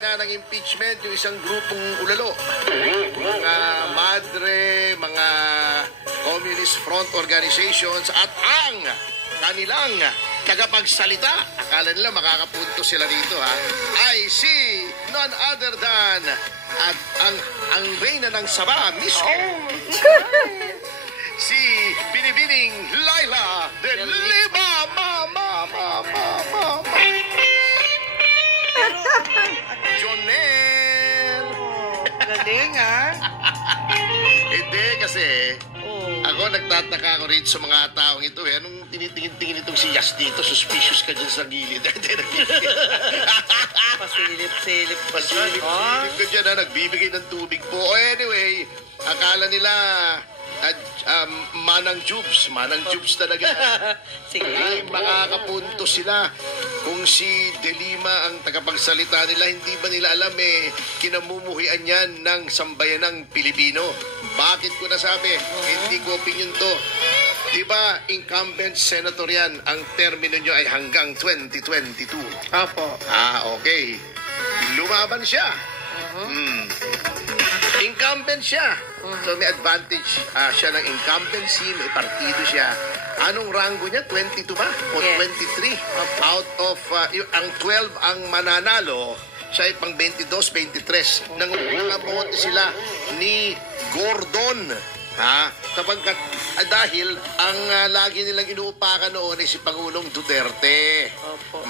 Na ng impeachment yung isang grupong ulalo, mga madre, mga communist front organizations at ang kanilang tagapagsalita, akala nila makakapunto sila dito ay si none other than at ang reyna ng Saba mismo, si Binibining Laila de Lima. Jonel! Galing, Hindi, kasi ako nagtataka ako rin sa mga taong ito. Anong tinitingin-tingin itong si Yas dito? Suspicious ka dyan sa gilid. Pasilip-silip. Pasilip ka dyan nagbibigay ng tubig po. Anyway, akala nila manang jubes talaga. Sige. Ay, makakapunto sila. Kung si De Lima ang tagapagsalita nila, hindi ba nila alam kinamumuhian yan ng sambayanang Pilipino? Bakit ko nasabi? Hindi ko opinion to. Diba, incumbent senator yan, ang termino nyo ay hanggang 2022. Apo. Okay. Lumaban siya. Incumbent siya. So may advantage siya ng incumbency, may partido siya. Anong rango niya? 22 ba? O yes. 23? Out of, ang 12 ang mananalo, siya ay pang 22, 23. Nangabote sila ni Gordon. Sapagkat dahil ang lagi nilang inuupakan noon ay si Pangulong Duterte. Opo.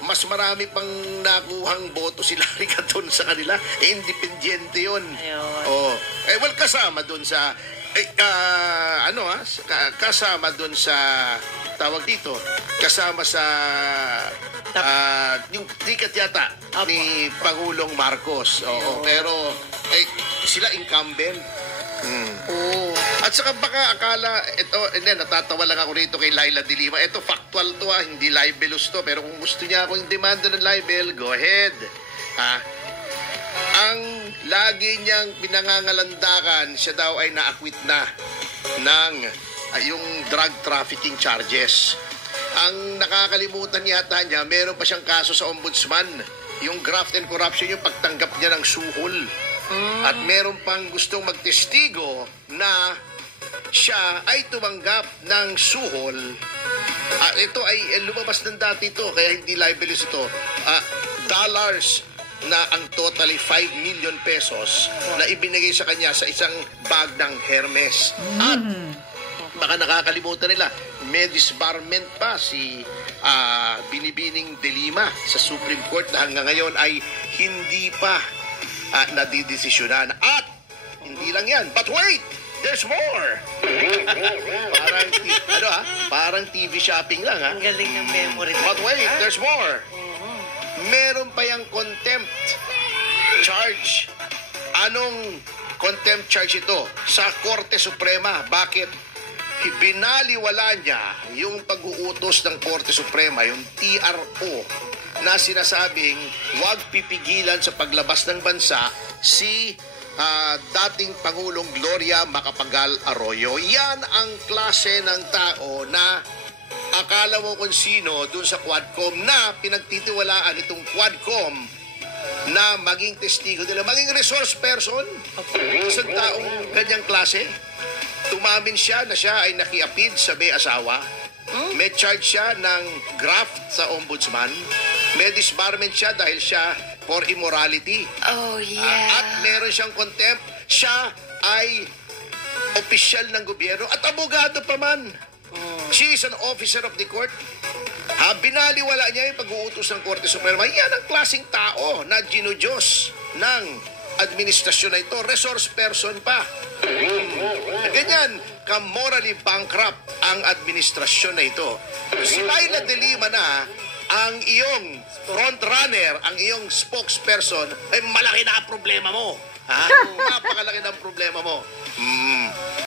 Mas marami pang nakuhang boto si Larry Caton sa kanila. Independiente yun. Ayun. Well, kasama dun sa kasama dun sa tawag dito, kasama sa yung ticket yata ni Pangulong Marcos. Pero sila incumbent. At saka baka akala, natatawa lang ako rito kay Laila de Lima. Ito factual to hindi libelous to. Pero kung gusto niya akong demanda ng libel, go ahead. Ang lagi niyang pinangangalandakan, siya daw ay na-acquit na ng yung drug trafficking charges. Ang nakakalimutan yata niya, meron pa siyang kaso sa ombudsman. Yung graft and corruption, yung pagtanggap niya ng suhol. At meron pang gustong magtestigo na siya ay tumanggap ng suhol. Ito ay lumabas ng dati ito, kaya hindi libelous ito. Dollars na ang totally 5 million pesos na ibinigay sa kanya sa isang bag ng Hermes. At baka nakakalimutan nila, may disbarment pa si Binibining De Lima sa Supreme Court na hanggang ngayon ay hindi pa nadidesisyonan. At hindi lang yan, but wait, there's more. Parang TV shopping lang Ang galing ng memory. But wait, there's more. Meron pa yung contempt charge. Anong contempt charge ito? Sa Korte Suprema. Bakit? Binaliwala niya yung pag-uutos ng Korte Suprema, yung TRO, na sinasabing huwag pipigilan sa paglabas ng bansa si dating Pangulong Gloria Macapagal Arroyo. Yan ang klase ng tao na akala mo kung sino dun sa Quadcom na pinagtitiwalaan itong Quadcom na maging testigo nila, maging resource person sa taong ganyang klase. Tumamin siya na siya ay nakiapid sa may asawa. May charge siya ng graft sa ombudsman. May disbarment siya dahil siya for immorality. At meron siyang contempt. Siya ay opisyal ng gobyerno at abogado pa man. She is an officer of the court. Binaliwala niya yung pag-uutos ng Korte Suprema. Yan ang klaseng tao na ginudyos ng administrasyon na ito. Resource person pa. Ganyan ka-morally bankrupt ang administrasyon na ito. Si Laila de Lima na ang iyong frontrunner, ang iyong spokesperson, ay malaki na ang problema mo. Napakalaki na ang problema mo.